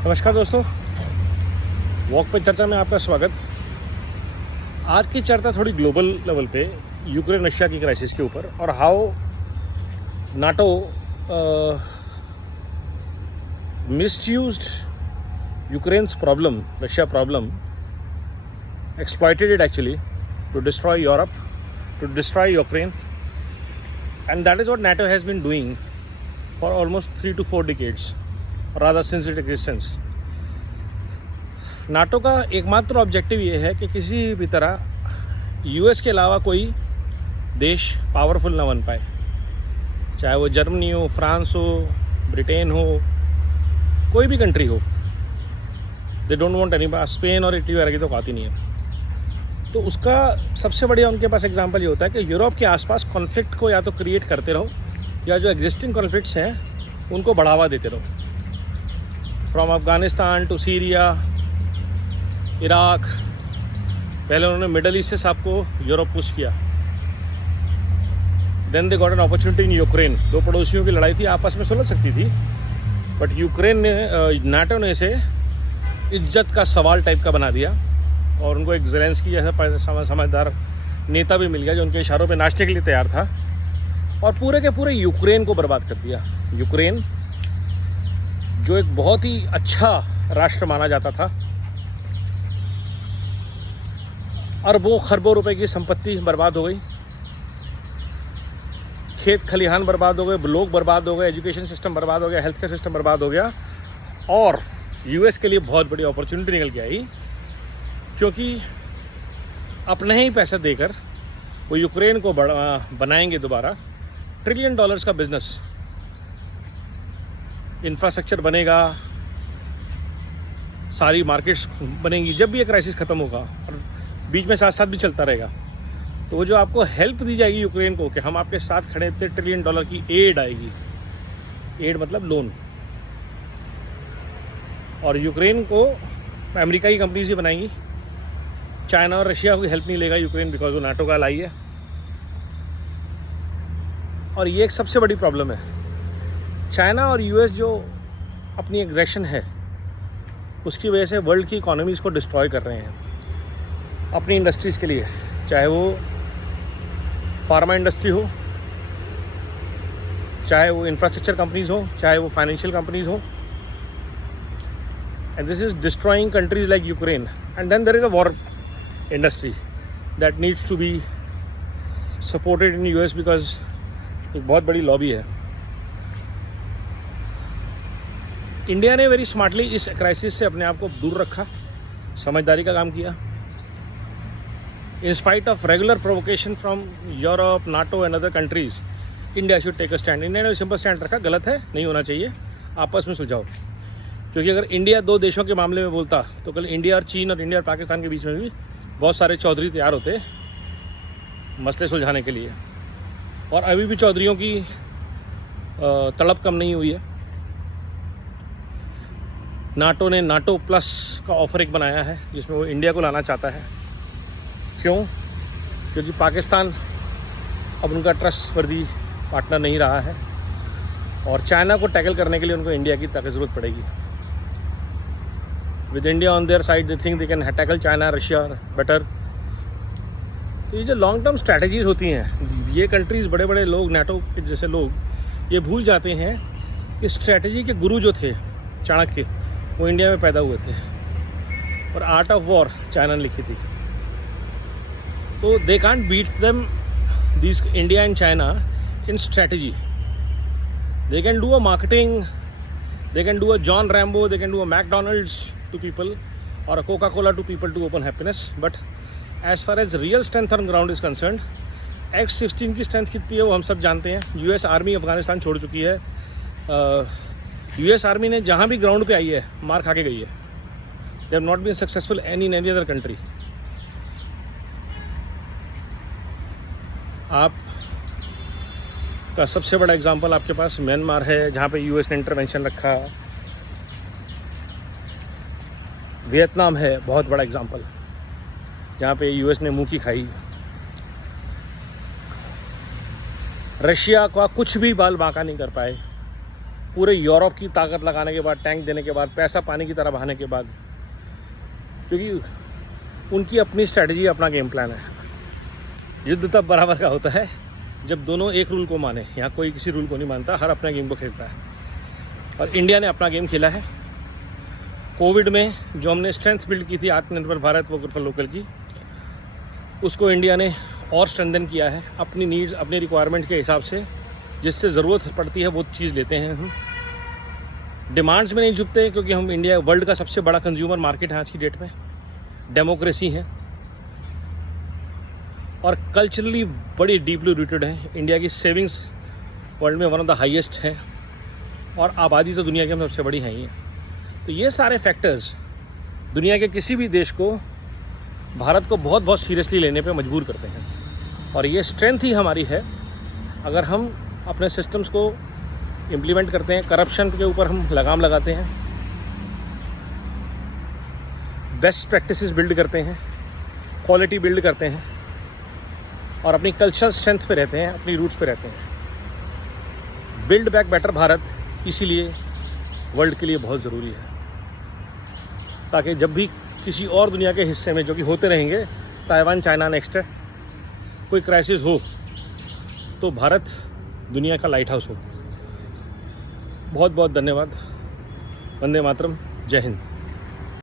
नमस्कार दोस्तों, वॉक पे चर्चा में आपका स्वागत। आज की चर्चा थोड़ी ग्लोबल लेवल पे यूक्रेन रशिया की क्राइसिस के ऊपर और how NATO misused Ukraine's problem, Russia problem, exploited it actually to destroy Europe, to destroy Ukraine, and that is what NATO has been doing for almost 3 to 4 decades, rather since its existence. NATO का एकमात्र objective ये है कि किसी भी तरह US के अलावा कोई देश पावरफुल ना बन पाए, चाहे वो जर्मनी हो, फ्रांस हो, ब्रिटेन हो, कोई भी कंट्री हो। They don't want any, Spain और इटली वगैरह की तो बात ही नहीं है। तो उसका सबसे बढ़िया उनके पास एग्जांपल ये होता है कि यूरोप के आसपास कॉन्फ्लिक्ट को या तो क्रिएट करते रहो या जो एग्जिस्टिंग कॉन्फ्लिक्ट्स हैं उनको बढ़ावा देते रहो। From Afghanistan to Syria, Iraq, पहले उन्होंने मिडल ईस्ट से सबको यूरोप पुश किया। Then they got an opportunity in Ukraine. दो पड़ोसियों की लड़ाई थी, आपस में सुलझ सकती थी, बट यूक्रेन ने, नाटो ने इसे इज्जत का सवाल टाइप का बना दिया और उनको एक ज़ेलेंस्की जैसा समझदार नेता भी मिल गया जो उनके इशारों पे नाचने के लिए तैयार था और पूरे के पूरे यूक्रेन को बर्बाद कर दिया। यूक्रेन जो एक बहुत ही अच्छा राष्ट्र माना जाता था, अरबों खरबों रुपए की संपत्ति बर्बाद हो गई, खेत खलिहान बर्बाद हो गए, लोग बर्बाद हो गए, एजुकेशन सिस्टम बर्बाद हो गया, हेल्थ केयर सिस्टम बर्बाद हो गया। और यूएस के लिए बहुत बड़ी अपॉर्चुनिटी निकल के आई, क्योंकि अपने ही पैसे देकर वो यूक्रेन को बनाएंगे दोबारा $1 ट्रिलियन का बिजनेस। इंफ्रास्ट्रक्चर बनेगा, सारी मार्केट्स बनेंगी। जब भी ये क्राइसिस ख़त्म होगा और बीच में साथ साथ भी चलता रहेगा, तो वो जो आपको हेल्प दी जाएगी यूक्रेन को कि हम आपके साथ खड़े, $1 ट्रिलियन की एड आएगी। एड मतलब लोन। और यूक्रेन को अमेरिका की कंपनीज ही बनाएंगी। चाइना और रशिया को हेल्प नहीं लेगा यूक्रेन, बिकॉज वो नाटो का अलाई है। और ये एक सबसे बड़ी प्रॉब्लम है। चाइना और यूएस जो अपनी एग्रेशन है उसकी वजह से वर्ल्ड की इकोनॉमीज़ को डिस्ट्रॉय कर रहे हैं अपनी इंडस्ट्रीज़ के लिए, चाहे वो फार्मा इंडस्ट्री हो, चाहे वो इंफ्रास्ट्रक्चर कंपनीज हो, चाहे वो फाइनेंशियल कंपनीज हो। And this is destroying countries like Ukraine. And then there is a war industry that needs to be supported in US, because एक बहुत बड़ी लॉबी है। इंडिया ने वेरी स्मार्टली इस क्राइसिस से अपने आप को दूर रखा, समझदारी का काम किया। In spite of regular provocation from Europe, NATO and other countries, India should take a stand. India ने सिंपल स्टैंड रखा, गलत है, नहीं होना चाहिए, आपस में सुलझाओ। क्योंकि अगर इंडिया दो देशों के मामले में बोलता तो कल इंडिया और चीन और इंडिया और पाकिस्तान के बीच में भी बहुत सारे चौधरी तैयार होते मसले सुलझाने के लिए। और अभी भी चौधरियों की तड़प कम नहीं हुई है। नाटो ने नाटो प्लस का ऑफर एक बनाया है जिसमें वो इंडिया को लाना चाहता है। क्यों? क्योंकि पाकिस्तान अब उनका ट्रस्टवर्दी पार्टनर नहीं रहा है और चाइना को टैकल करने के लिए उनको इंडिया की ज़रूरत पड़ेगी। With India on their side they think they can tackle China, Russia better. तो ये जो लॉन्ग टर्म स्ट्रैटेजीज होती हैं, ये कंट्रीज़, बड़े बड़े लोग, नाटो के जैसे लोग, ये भूल जाते हैं कि स्ट्रैटेजी के गुरु जो थे चाणक्य, वो इंडिया में पैदा हुए थे और आर्ट ऑफ वॉर चाइना ने लिखी थी। So they can't beat them, these India and China, in strategy. They can do a marketing, they can do a John Rambo, they can do a McDonald's to people or a Coca-Cola to people to open happiness. But as far as real strength on ground is concerned, X-16 की strength कितनी है वो हम सब जानते हैं। US army Afghanistan छोड़ चुकी है। यूएस आर्मी ने जहाँ भी ग्राउंड पे आई है मार खा के गई है। They have not been successful in any other country. आप का सबसे बड़ा एग्जांपल आपके पास म्यांमार है, जहाँ पे यूएस ने इंटरवेंशन रखा। वियतनाम है बहुत बड़ा एग्जांपल, जहाँ पे यूएस ने मुंह की खाई। रशिया का कुछ भी बाल बांका नहीं कर पाए। पूरे यूरोप की ताकत लगाने के बाद, टैंक देने के बाद, पैसा पानी की तरह बहाने के बाद, क्योंकि उनकी अपनी स्ट्रैटेजी, अपना गेम प्लान है। युद्ध तब बराबर का होता है जब दोनों एक रूल को माने। यहाँ कोई किसी रूल को नहीं मानता, हर अपने गेम को खेलता है। और इंडिया ने अपना गेम खेला है। कोविड में जो हमने स्ट्रेंथ बिल्ड की थी आत्मनिर्भर भारत वोकल फॉर लोकल की, उसको इंडिया ने और स्ट्रेंथन किया है अपनी नीड्स, अपनी रिक्वायरमेंट के हिसाब से। जिससे ज़रूरत पड़ती है वो चीज़ लेते हैं हम। डिमांड्स में नहीं झुकते, क्योंकि हम इंडिया वर्ल्ड का सबसे बड़ा कंज्यूमर मार्केट है आज की डेट में। डेमोक्रेसी है और कल्चरली बड़ी डीपली रूटेड है। इंडिया की सेविंग्स वर्ल्ड में वन ऑफ द हाईएस्ट है और आबादी तो दुनिया की हम सबसे बड़ी है ही है। तो ये सारे फैक्टर्स दुनिया के किसी भी देश को, भारत को बहुत बहुत सीरियसली लेने पे मजबूर करते हैं। और ये स्ट्रेंथ ही हमारी है। अगर हम अपने सिस्टम्स को इम्प्लीमेंट करते हैं, करप्शन के ऊपर हम लगाम लगाते हैं, बेस्ट प्रैक्टिसेस बिल्ड करते हैं, क्वालिटी बिल्ड करते हैं और अपनी कल्चरल स्ट्रेंथ पे रहते हैं, अपनी रूट्स पे रहते हैं। बिल्ड बैक बेटर भारत इसीलिए वर्ल्ड के लिए बहुत ज़रूरी है, ताकि जब भी किसी और दुनिया के हिस्से में, जो कि होते रहेंगे, ताइवान, चाइना नेक्स्ट है, कोई क्राइसिस हो तो भारत दुनिया का लाइट हाउस हो। बहुत बहुत धन्यवाद। वंदे मातरम। जय हिंद।